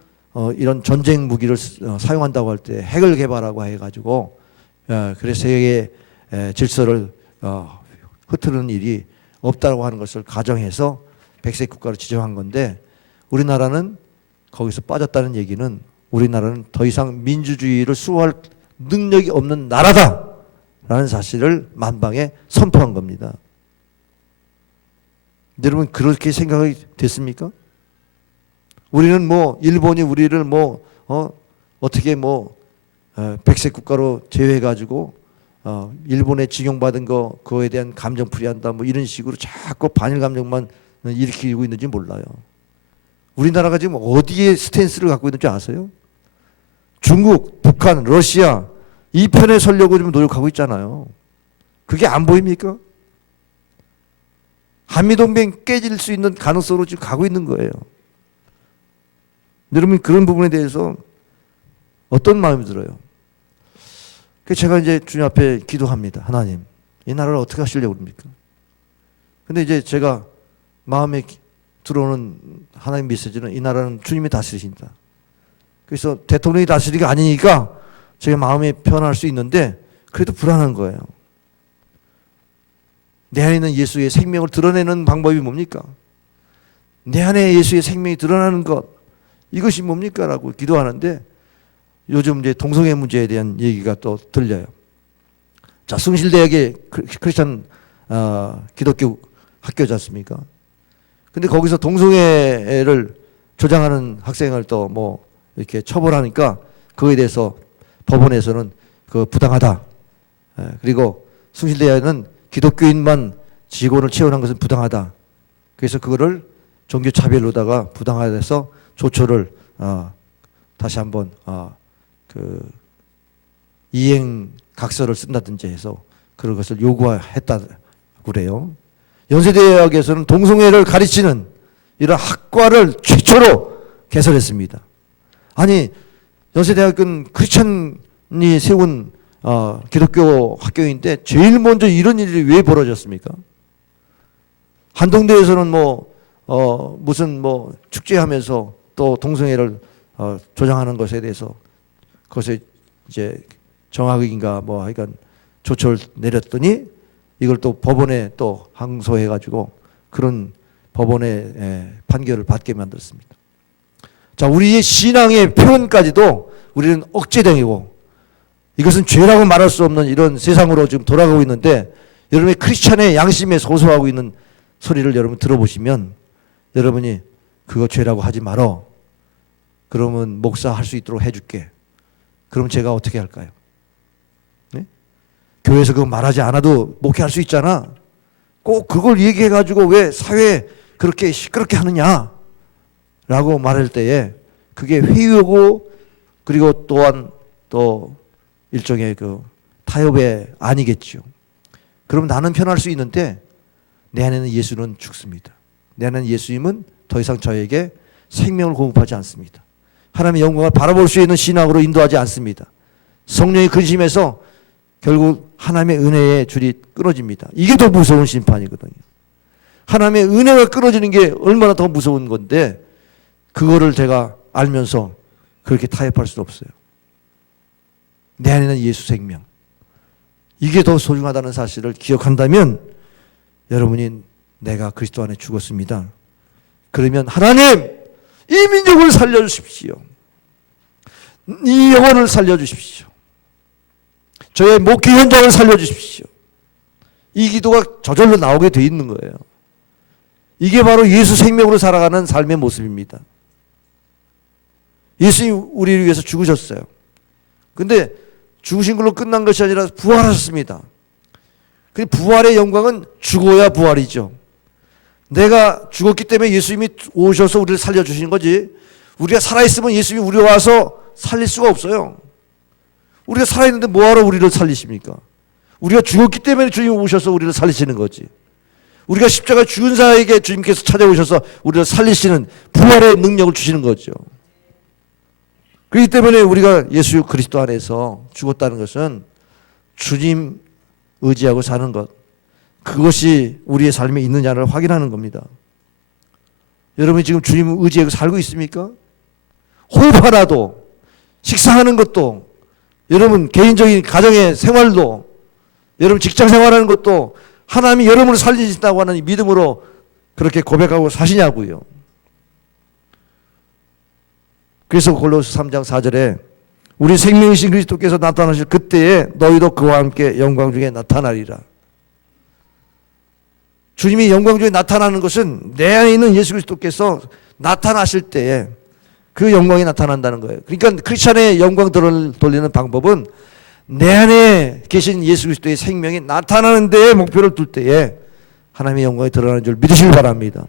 이런 전쟁 무기를 사용한다고 할 때 핵을 개발하고 해가지고 그래서 세계 질서를 흐트르는 일이 없다고 하는 것을 가정해서 백색 국가로 지정한 건데, 우리나라는 거기서 빠졌다는 얘기는 우리나라는 더 이상 민주주의를 수호할 능력이 없는 나라다라는 사실을 만방에 선포한 겁니다. 여러분 그렇게 생각이 됐습니까? 우리는 뭐 일본이 우리를 어떻게 백색 국가로 제외해 가지고 일본에 징용받은 그거에 대한 감정풀이한다 뭐 이런 식으로 자꾸 반일 감정만 일으키고 있는지 몰라요. 우리나라가 지금 어디에 스탠스를 갖고 있는지 아세요? 중국, 북한, 러시아 이 편에 서려고 좀 노력하고 있잖아요. 그게 안 보입니까? 한미동맹 깨질 수 있는 가능성으로 지금 가고 있는 거예요. 여러분 그런 부분에 대해서 어떤 마음이 들어요? 그래서 제가 이제 주님 앞에 기도합니다. 하나님, 이 나라를 어떻게 하시려고 합니까? 근데 이제 제가 마음에 들어오는 하나님 메시지는 이 나라는 주님이 다스리신다. 그래서 대통령이 다스리기가 아니니까 제가 마음이 편할 수 있는데 그래도 불안한 거예요. 내 안에 있는 예수의 생명을 드러내는 방법이 뭡니까? 내 안에 예수의 생명이 드러나는 것, 이것이 뭡니까? 라고 기도하는데 요즘 이제 동성애 문제에 대한 얘기가 또 들려요. 자, 숭실대학의 크리스찬 기독교 학교지 않습니까? 근데 거기서 동성애를 조장하는 학생을 또 뭐 이렇게 처벌하니까 그거에 대해서 법원에서는 그 부당하다. 그리고 숭실대학은 기독교인만 직원을 채용한 것은 부당하다. 그래서 그거를 종교차별로다가 부당하다해서 조처를 다시 한번 이행 각서를 쓴다든지 해서 그런 것을 요구했다고 그래요. 연세대학에서는 동성애를 가르치는 이런 학과를 최초로 개설했습니다. 아니, 연세대학은 크리스천이 세운 기독교 학교인데 제일 먼저 이런 일이 왜 벌어졌습니까? 한동대에서는 무슨 축제하면서 또 동성애를 조장하는 것에 대해서 그것에 이제 정학인가 하여간 조처를 내렸더니 이걸 또 법원에 또 항소해가지고 그런 법원의 판결을 받게 만들었습니다. 자, 우리의 신앙의 표현까지도 우리는 억제당이고 이것은 죄라고 말할 수 없는 이런 세상으로 지금 돌아가고 있는데, 여러분의 크리스찬의 양심에 소소하고 있는 소리를 여러분 들어보시면 여러분이 그거 죄라고 하지 말어. 그러면 목사 할 수 있도록 해줄게. 그럼 제가 어떻게 할까요? 네? 교회에서 그거 말하지 않아도 목회할 수 있잖아. 꼭 그걸 얘기해가지고 왜 사회에 그렇게 시끄럽게 하느냐라고 말할 때에 그게 회유고 그리고 또한 또 일종의 그 타협의 아니겠죠. 그럼 나는 편할 수 있는데 내 안에는 예수는 죽습니다. 내 안에는 예수님은 더 이상 저에게 생명을 공급하지 않습니다. 하나님의 영광을 바라볼 수 있는 신앙으로 인도하지 않습니다. 성령의 근심에서 결국 하나님의 은혜의 줄이 끊어집니다. 이게 더 무서운 심판이거든요. 하나님의 은혜가 끊어지는 게 얼마나 더 무서운 건데 그거를 제가 알면서 그렇게 타협할 수 없어요. 내 안에는 예수 생명. 이게 더 소중하다는 사실을 기억한다면 여러분이 내가 그리스도 안에 죽었습니다. 그러면 하나님 이 민족을 살려주십시오. 이 영혼을 살려주십시오. 저의 목회 현장을 살려주십시오. 이 기도가 저절로 나오게 돼 있는 거예요. 이게 바로 예수 생명으로 살아가는 삶의 모습입니다. 예수님 우리를 위해서 죽으셨어요. 근데 죽으신 걸로 끝난 것이 아니라 부활하셨습니다. 그 부활의 영광은 죽어야 부활이죠. 내가 죽었기 때문에 예수님이 오셔서 우리를 살려주신 거지, 우리가 살아있으면 예수님이 우리 와서 살릴 수가 없어요. 우리가 살아있는데 뭐하러 우리를 살리십니까? 우리가 죽었기 때문에 주님이 오셔서 우리를 살리시는 거지. 우리가 십자가 죽은 자에게 주님께서 찾아오셔서 우리를 살리시는 부활의 능력을 주시는 거죠. 그렇기 때문에 우리가 예수 그리스도 안에서 죽었다는 것은 주님 의지하고 사는 것, 그것이 우리의 삶에 있느냐를 확인하는 겁니다. 여러분이 지금 주님 의지하고 살고 있습니까? 호흡 하나도, 식사하는 것도, 여러분 개인적인 가정의 생활도, 여러분 직장 생활하는 것도 하나님이 여러분을 살리신다고 하는 믿음으로 그렇게 고백하고 사시냐고요. 그래서 골로새 3장 4절에 우리 생명이신 그리스도께서 나타나실 그때에 너희도 그와 함께 영광 중에 나타나리라. 주님이 영광 중에 나타나는 것은 내 안에 있는 예수 그리스도께서 나타나실 때에 그 영광이 나타난다는 거예요. 그러니까 크리스찬의 영광들을 돌리는 방법은 내 안에 계신 예수 그리스도의 생명이 나타나는 데에 목표를 둘 때에 하나님의 영광이 드러나는 줄 믿으시길 바랍니다.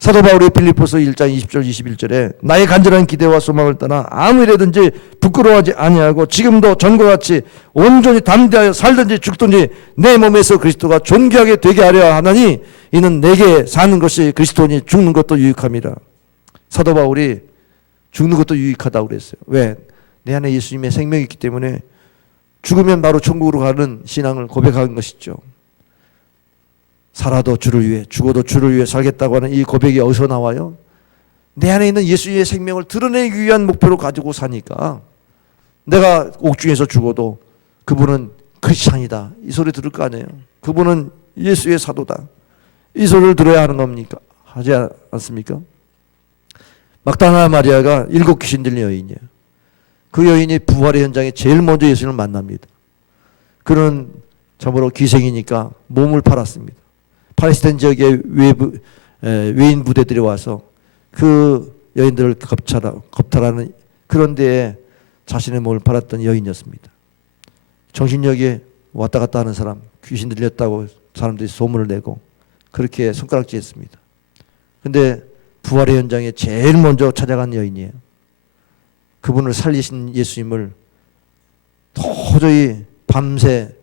사도 바울이 빌립보서 1장 20절 21절에 나의 간절한 기대와 소망을 떠나 아무 일에든지 부끄러워하지 아니하고 지금도 전과 같이 온전히 담대하여 살든지 죽든지 내 몸에서 그리스도가 존귀하게 되게 하려 하나니 이는 내게 사는 것이 그리스도니 죽는 것도 유익함이라. 사도 바울이 죽는 것도 유익하다고 그랬어요. 왜? 내 안에 예수님의 생명이 있기 때문에 죽으면 바로 천국으로 가는 신앙을 고백하는 것이죠. 살아도 주를 위해, 죽어도 주를 위해 살겠다고 하는 이 고백이 어디서 나와요? 내 안에 있는 예수의 생명을 드러내기 위한 목표로 가지고 사니까 내가 옥중에서 죽어도 그분은 크리스찬이다, 이 소리 들을 거 아니에요. 그분은 예수의 사도다, 이 소리를 들어야 하는 겁니까? 하지 않습니까? 막달라 마리아가 7 귀신 들린 여인이에요. 그 여인이 부활의 현장에 제일 먼저 예수님을 만납니다. 그는 참으로 기생이니까 몸을 팔았습니다. 팔레스타인 지역의 외인 부대들이 와서 그 여인들을 겁탈하는 그런 데에 자신의 몸을 팔았던 여인이었습니다. 정신력에 왔다 갔다 하는 사람, 귀신 들렸다고 사람들이 소문을 내고 그렇게 손가락질했습니다. 근데 부활의 현장에 제일 먼저 찾아간 여인이에요. 그분을 살리신 예수님을 도저히 밤새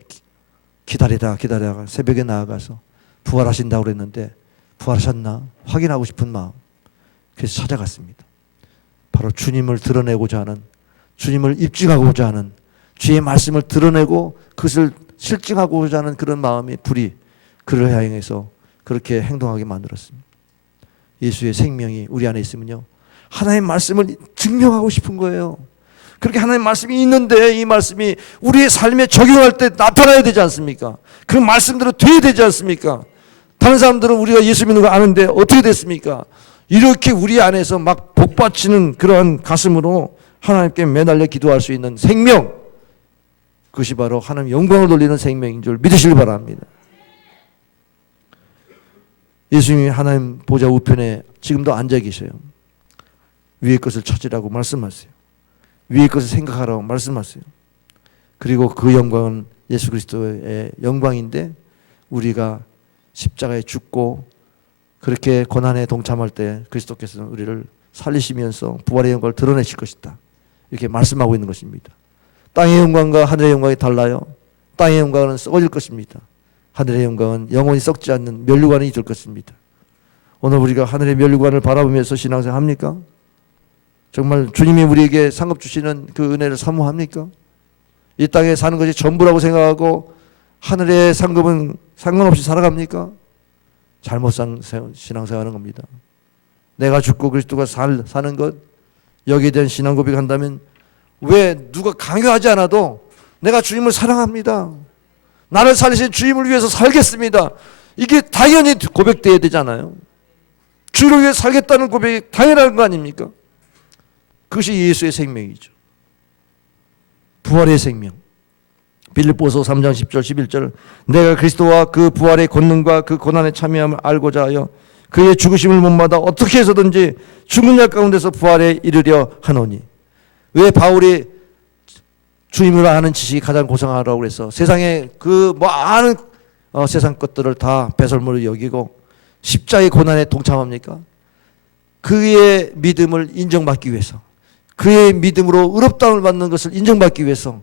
기다리다가 새벽에 나아가서 부활하신다고 그랬는데 부활하셨나 확인하고 싶은 마음, 그래서 찾아갔습니다. 바로 주님을 드러내고자 하는, 주님을 입증하고자 하는, 주의 말씀을 드러내고 그것을 실증하고자 하는 그런 마음의 불이 그를 향해서 그렇게 행동하게 만들었습니다. 예수의 생명이 우리 안에 있으면요, 하나님의 말씀을 증명하고 싶은 거예요. 그렇게 하나님의 말씀이 있는데 이 말씀이 우리의 삶에 적용할 때 나타나야 되지 않습니까? 그 말씀대로 돼야 되지 않습니까? 다른 사람들은 우리가 예수 믿는 거 아는데 어떻게 됐습니까? 이렇게 우리 안에서 막 복받치는 그러한 가슴으로 하나님께 매달려 기도할 수 있는 생명, 그것이 바로 하나님 영광을 돌리는 생명인 줄 믿으시길 바랍니다. 예수님이 하나님 보좌 우편에 지금도 앉아 계셔요. 위의 것을 찾으라고 말씀하세요. 위의 것을 생각하라고 말씀하세요. 그리고 그 영광은 예수 그리스도의 영광인데 우리가 십자가에 죽고 그렇게 고난에 동참할 때 그리스도께서는 우리를 살리시면서 부활의 영광을 드러내실 것이다. 이렇게 말씀하고 있는 것입니다. 땅의 영광과 하늘의 영광이 달라요. 땅의 영광은 썩어질 것입니다. 하늘의 영광은 영원히 썩지 않는 면류관이 될 것입니다. 오늘 우리가 하늘의 면류관을 바라보면서 신앙생활 합니까? 정말 주님이 우리에게 상급 주시는 그 은혜를 사모합니까? 이 땅에 사는 것이 전부라고 생각하고 하늘의 상급은 상관없이 살아갑니까? 잘못 신앙생활하는 겁니다. 내가 죽고 그리스도가 사는 것, 여기에 대한 신앙 고백한다면 왜 누가 강요하지 않아도 내가 주님을 사랑합니다. 나를 살리신 주님을 위해서 살겠습니다. 이게 당연히 고백돼야 되잖아요. 주를 위해 살겠다는 고백이 당연한 거 아닙니까? 그것이 예수의 생명이죠. 부활의 생명. 빌립보서 3장 10절 11절 내가 그리스도와 그 부활의 권능과 그 고난에 참여함을 알고자 하여 그의 죽으심을 못마다 어떻게 해서든지 죽은 자 가운데서 부활에 이르려 하노니. 왜 바울이 주님을 아는 지식이 가장 고상하라고 그래서 세상에 그 많은 세상 것들을 다 배설물로 여기고 십자의 고난에 동참합니까? 그의 믿음을 인정받기 위해서, 그의 믿음으로 의롭다움을 받는 것을 인정받기 위해서,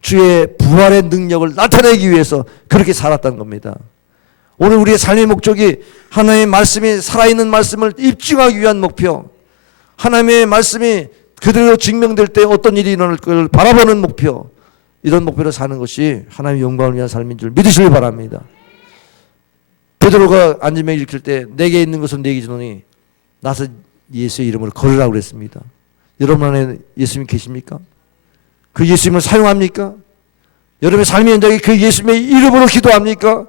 주의 부활의 능력을 나타내기 위해서 그렇게 살았다는 겁니다. 오늘 우리의 삶의 목적이 하나님의 말씀이 살아있는 말씀을 입증하기 위한 목표, 하나님의 말씀이 그대로 증명될 때 어떤 일이 일어날 걸 바라보는 목표, 이런 목표로 사는 것이 하나님의 영광을 위한 삶인 줄 믿으시길 바랍니다. 베드로가 안전병 일으킬 때 내게 있는 것은 내게 주노니 나서 예수의 이름으로 걸으라고 그랬습니다. 여러분 안에 예수님 계십니까? 그 예수님을 사용합니까? 여러분의 삶의 현장에 그 예수님의 이름으로 기도합니까?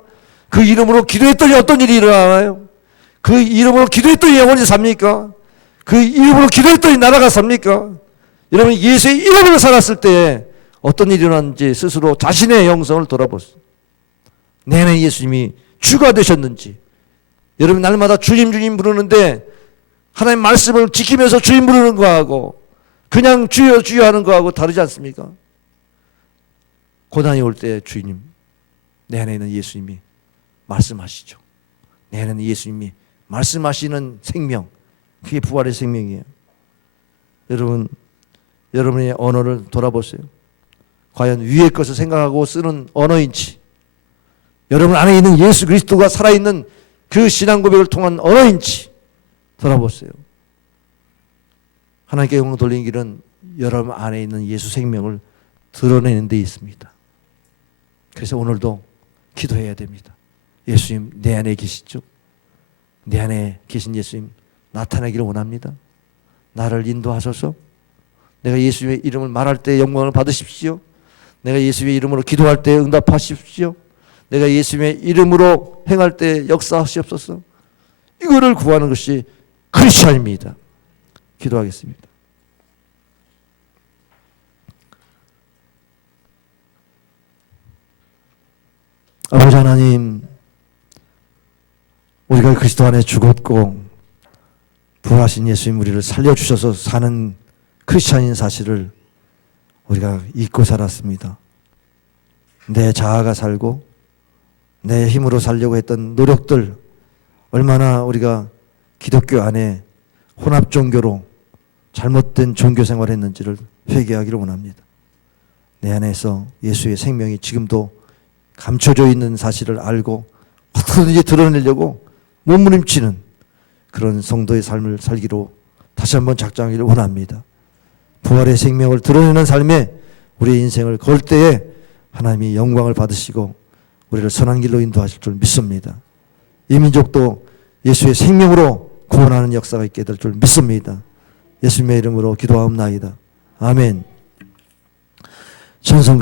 그 이름으로 기도했더니 어떤 일이 일어나나요? 그 이름으로 기도했더니 영원히 삽니까? 그 이름으로 기도했더니 나라가 삽니까? 여러분이 예수의 이름으로 살았을 때 어떤 일이 일어났는지 스스로 자신의 영성을 돌아보세요. 내 안에 예수님이 주가 되셨는지. 여러분 날마다 주님 주님 부르는데 하나님 말씀을 지키면서 주님 부르는 거하고 그냥 주여 주여 하는 거하고 다르지 않습니까? 고난이 올 때 주님, 내 안에 있는 예수님이 말씀하시죠. 내 안에 있는 예수님이 말씀하시는 생명, 그게 부활의 생명이에요. 여러분, 여러분의 언어를 돌아보세요. 과연 위의 것을 생각하고 쓰는 언어인지, 여러분 안에 있는 예수 그리스도가 살아있는 그 신앙 고백을 통한 언어인지 돌아보세요. 하나님께 영광 돌리는 길은 여러분 안에 있는 예수 생명을 드러내는 데 있습니다. 그래서 오늘도 기도해야 됩니다. 예수님 내 안에 계시죠? 내 안에 계신 예수님 나타나기를 원합니다. 나를 인도하소서. 내가 예수의 이름을 말할 때 영광을 받으십시오. 내가 예수의 이름으로 기도할 때 응답하십시오. 내가 예수의 이름으로 행할 때 역사하시옵소서. 이거를 구하는 것이 크리스천입니다. 기도하겠습니다. 아버지 하나님, 우리가 그리스도 안에 죽었고 부활하신 예수님 우리를 살려주셔서 사는 크리스천인 사실을 우리가 잊고 살았습니다. 내 자아가 살고 내 힘으로 살려고 했던 노력들, 얼마나 우리가 기독교 안에 혼합 종교로 잘못된 종교 생활을 했는지를 회개하기를 원합니다. 내 안에서 예수의 생명이 지금도 감춰져 있는 사실을 알고 어떻게든지 드러내려고 몸부림치는 그런 성도의 삶을 살기로 다시 한번 작정하기를 원합니다. 부활의 생명을 드러내는 삶에 우리의 인생을 걸 때에 하나님이 영광을 받으시고 우리를 선한 길로 인도하실 줄 믿습니다. 이 민족도 예수의 생명으로 구원하는 역사가 있게 될 줄 믿습니다. 예수님의 이름으로 기도하옵나이다. 아멘. 찬송